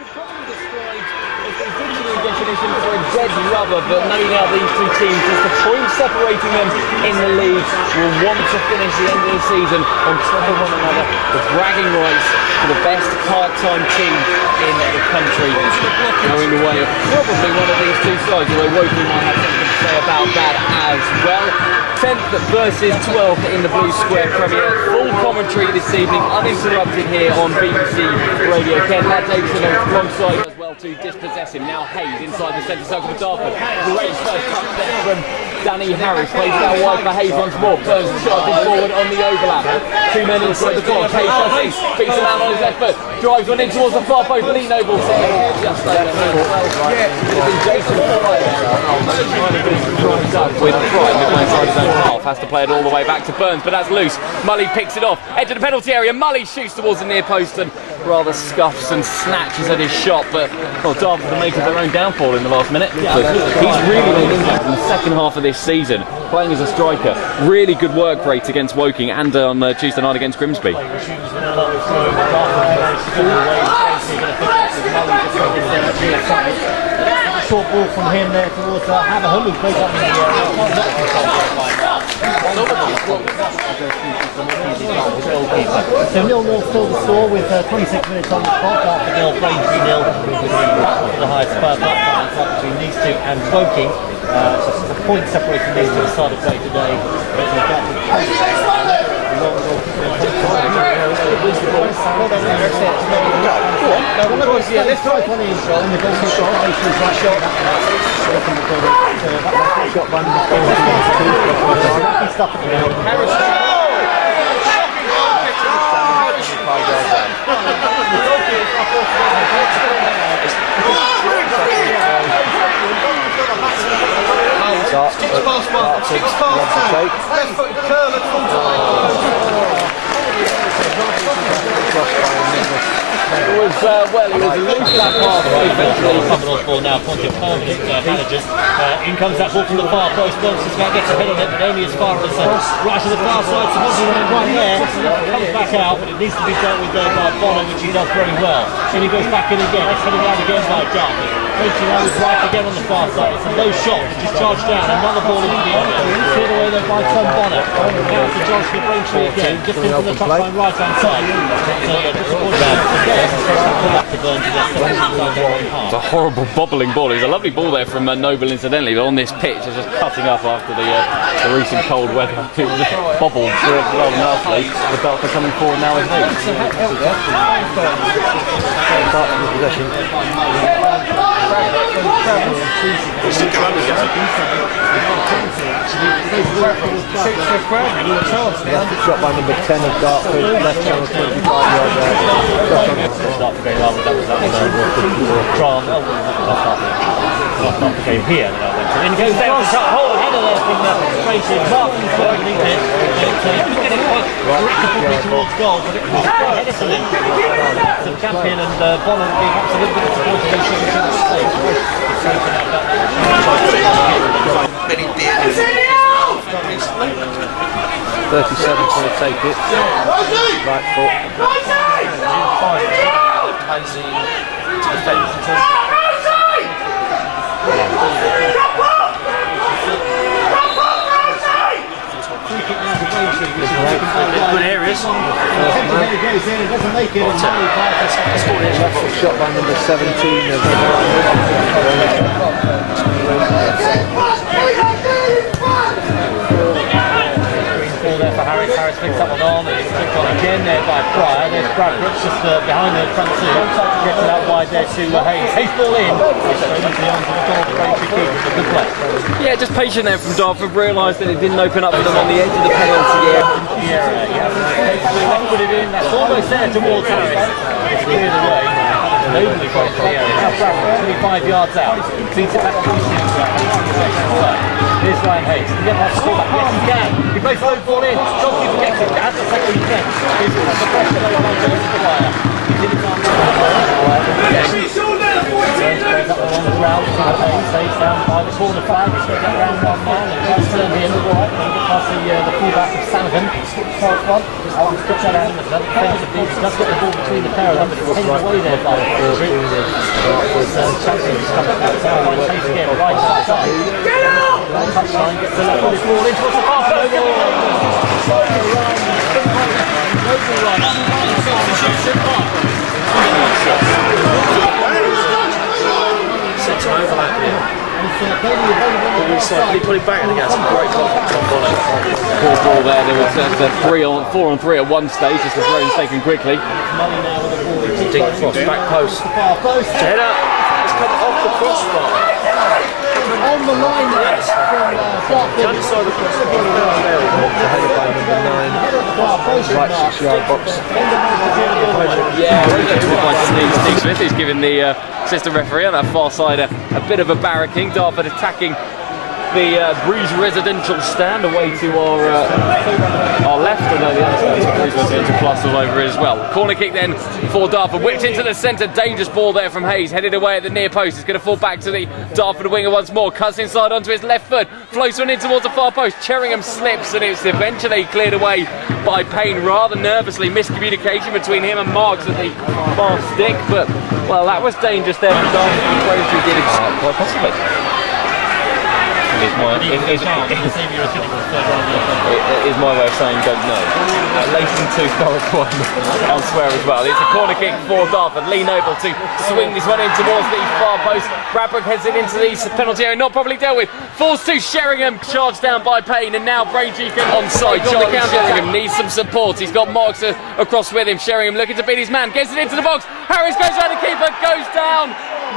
could probably describe as the dictionary definition for a dead rubber, but no doubt these two teams, just the point separating them in the league, will want to finish the end of the season on top of one another. The bragging rights for the best part-time team in the country, going the way of probably one of these two sides, although Woking might have something to say about that as well. 10th versus 12th in the Blue Square Premier. Full commentary this evening, uninterrupted here on BBC Radio. Ken, Matt Davison alongside as well to dispossess him. Now Hayes inside the centre circle for Dartford. Great first touch there from Danny Harris. Plays it out wide for Hayes once more. Burns charging forward on the overlap. Two men inside the clock. Hayes beats the man on his left foot. Drives one in towards the far post. Lee Noble just over Jason with pride midway inside his own half. Has to play it all the way back to Burns, but that's loose. Mully picks it off. Edge of the penalty area. Mully shoots towards the near post and rather scuffs and snatches at his shot, but Dartford have made their own downfall in the last minute. He's really made an impact in the second half of this season, playing as a striker. Really good work rate against Woking and on Tuesday night against Grimsby. Short ball from him there towards Haverhill, who plays up in the So 0-0 still the score with 26 minutes on the clock. Dartford 0, Braintree 0. The highest platform between these two and Woking. So it's a point separating these two aside of play today. Let's try one in shot and the goal shot. Shot by stuff at the end. Sticks past one, sticks past two. Left foot curl at full time. It was a loose lap half, eventually. Commodore's ball now, appointed permanent managers. In comes that ball from the far post. Burns just about gets ahead on it, but only as far as right to the far side. Somebody's running right there. Comes back out, but it needs to be dealt with there by Bonner, which he does very well. Then he goes back in again. It's headed out again by Dartford. Braintree now is right again on the far side. It's a low shot, just charged down. Another ball into the end. Cleared away there by Tom Bonner. Now it's a chance for Braintree again, just into the touchline right hand side. It's a horrible bobbling ball. It's a lovely ball there from Noble, incidentally, but on this pitch it's just cutting up after the recent cold weather. It was just bobbled through it rather nicely. The Dartford coming forward now is Shot by number 10 of Dartford, left channel 25 yards there. Dartford very well, but that was Tron. Not the game here. And he goes down to the whole header there from Braintree. Martin's got underneath it. Couldn't get it quite towards goal, but it was excellent. The champion and Bonner would be perhaps a little bit disappointed when she was in the stage. 37 going to take it. Right foot. Good areas. Shot by number 17 of there for Harris. Harris picks up an arm and it's clicked on again there by Pryor. There's Bradford just behind the front two. Gets it out wide there to Hayes. Hayes ball in. It's into the arms of the goal. Good play. yeah, just patient there from Dartford. Realised that it didn't open up for them on the edge of the penalty area. Put it in. That's almost there towards Harris. It's cleared away. Nobly got it to the area. Now Bradford 25 yards out. Beats it back to the Here's Ryan Hayes. Can he get past the ball back? Yes, he can. He plays low ball in. Goalkeeper gets it. Has the second defence. He's got the pressure over on the wire. He's in his arms. Plays up along the ground. Hayes down by the corner flag. He's got that round 1 mile. And tries to turn the end of the right. When he gets past the fullback of Sanahan. Just put that out. Just got the ball between the pair of them, but it's heading away there by Braintree. Champions coming outside, chase again, right outside. Touchline, gets the left foot ball in towards the half. Sets an overlap here. He put it back and he has some great confidence on volley. Poor ball there. There was 4 on 3 at one stage, just as Rowan's taken quickly. Deep cross, back post. Header. It's come off the crossbar. On the line there from Dartford. Down inside the crossbar. Headed by number 9. Right 6-yard box. Yeah, Steve Smith is giving the assistant referee on that far side a bit of a barracking. Dartford attacking the Breeze Residential stand away to our left, and the other stand, Breeze Residential Plus all over it as well. Corner kick then for Dartford, whipped into the centre, dangerous ball there from Hayes, headed away at the near post. It's going to fall back to the Dartford winger once more, cuts inside onto his left foot, floats one in towards the far post. Sheringham slips and it's eventually cleared away by Payne, rather nervously. Miscommunication between him and Marks at the far stick, but well, that was dangerous there from Dartford. Braintree did it quite possibly. Is my way of saying don't know. Leighton to Thorpe one elsewhere as well. It's a corner kick for Dartford. Lee Noble to swing this one in towards the far post. Bradbrook heads it into the penalty area, not properly dealt with. Falls to Sheringham, charged down by Payne, and now Braintree can onside. Charlie Sheringham needs some support. He's got Marks across with him. Sheringham looking to beat his man, gets it into the box. Harris goes around the keeper, goes down.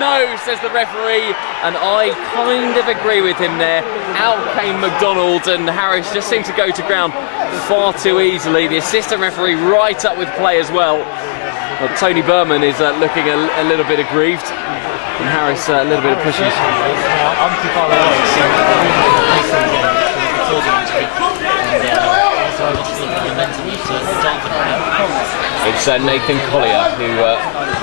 No, says the referee, and I kind of agree with him there. Out came McDonald, and Harris just seemed to go to ground far too easily. The assistant referee right up with play as well. Tony Berman is looking a little bit aggrieved, and Harris a little bit of pushes. It's Nathan Collier who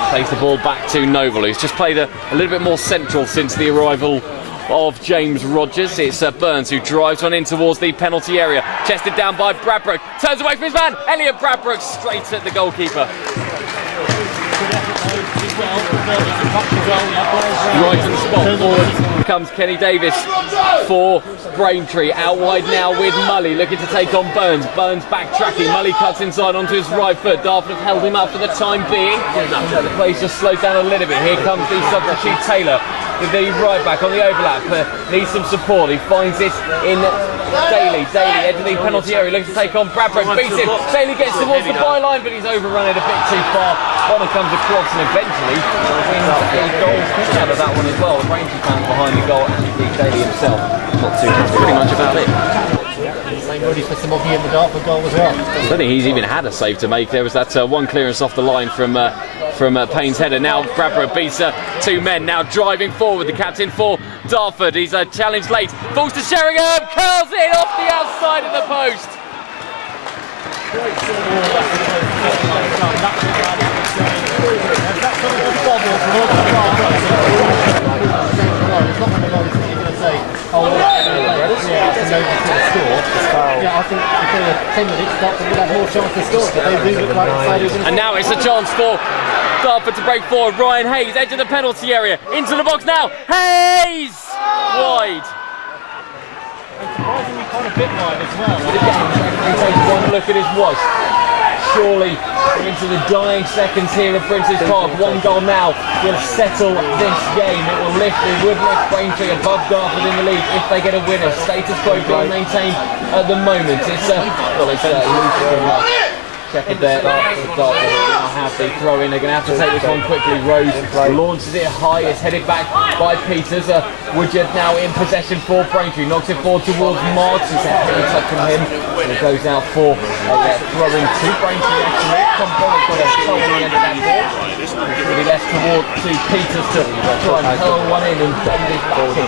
plays the ball back to Noble, who's just played a little bit more central since the arrival of James Rogers. It's Burns who drives one in towards the penalty area, chested down by Bradbrook, turns away from his man, Elliot Bradbrook straight at the goalkeeper. Right on the spot, forward comes Kenny Davis for Braintree. Out wide now with Mully, looking to take on Burns. Burns backtracking, Mully cuts inside onto his right foot. Dartford have held him up for the time being. The play's just slowed down a little bit. Here comes the substitute Taylor with the right back on the overlap. Needs some support. He finds it in Daly. Daly, edge of the penalty area, looking to take on Bradbrook. Beats him. Daly gets towards the byline, but he's overrun it a bit too far. Bonner comes across and eventually wins a goal kick out of that one as well. The Braintree fans behind the goal, and indeed Daly himself. Not too, that's pretty much about it. Same Rudy for Samoghi in the Dartford goal as well. I don't think he's even had a save to make. There was that one clearance off the line from Payne's header. Now Bradbrook beats two men, now driving forward. The captain for Dartford, he's challenged late, falls to Sheringham, curls it off the outside of the post. I think if they were 10 minutes, Dartford would have more chance to score. But they do look like and now it's a chance for Dartford to break forward. Ryan Hayes, edge of the penalty area, into the box now. Hayes! Wide. Surprisingly kind of bit wide as well. He takes one look at his watch. Surely into the dying seconds here at Prince's Park. One goal now will settle this game. It would lift Braintree above Dartford in the league if they get a winner. Status quo being maintained at the moment. It's loose from checkered there. Dartford now have the throw in. They're going to have to take this one quickly. Rose launches it high. It's headed back by Peters. Woodyard now in possession for Braintree. Knocks it forward towards Marks. It's a heavy touch from him. And it goes out for throwing to Braintree actually. Tom Bonnett's got a toe on the end of that ball. Really left toward to Peters to try and hurl one in and bend his back in.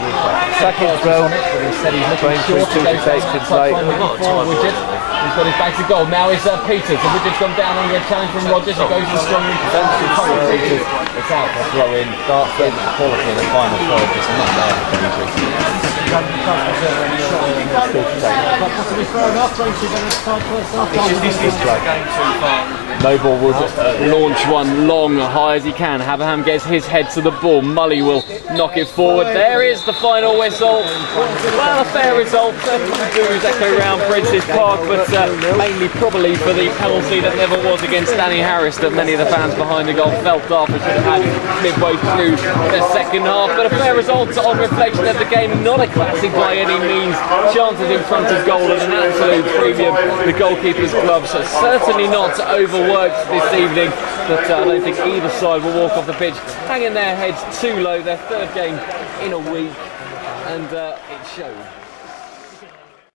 Second throw. Instead he's looking short. He goes down that touchline looking for Woodyard. He's got his back to goal. Now is Peters. And Woodyard's gone down on the challenge from Rogers. It goes to strongly defensive. It's out for throw in. Dartford quality in the final throw. Just not there for Braintree. still to take. But possibly fair enough. Braintree going to start first half. This is the game too far. Noble would launch one long, high as he can. Haverham gets his head to the ball. Mully will knock it forward. There is the final whistle. Well, a fair result. Boos echo round Prince's Park, but mainly probably for the penalty that never was against Danny Harris that many of the fans behind the goal felt Dartford should have had midway through the second half. But a fair result on reflection of the game. Not a classic by any means. Chances in front of goal at an absolute premium. The goalkeeper's gloves are certainly not overworked this evening, but I don't think either side will walk off the pitch hanging their heads too low. Their third game in a week, and it showed.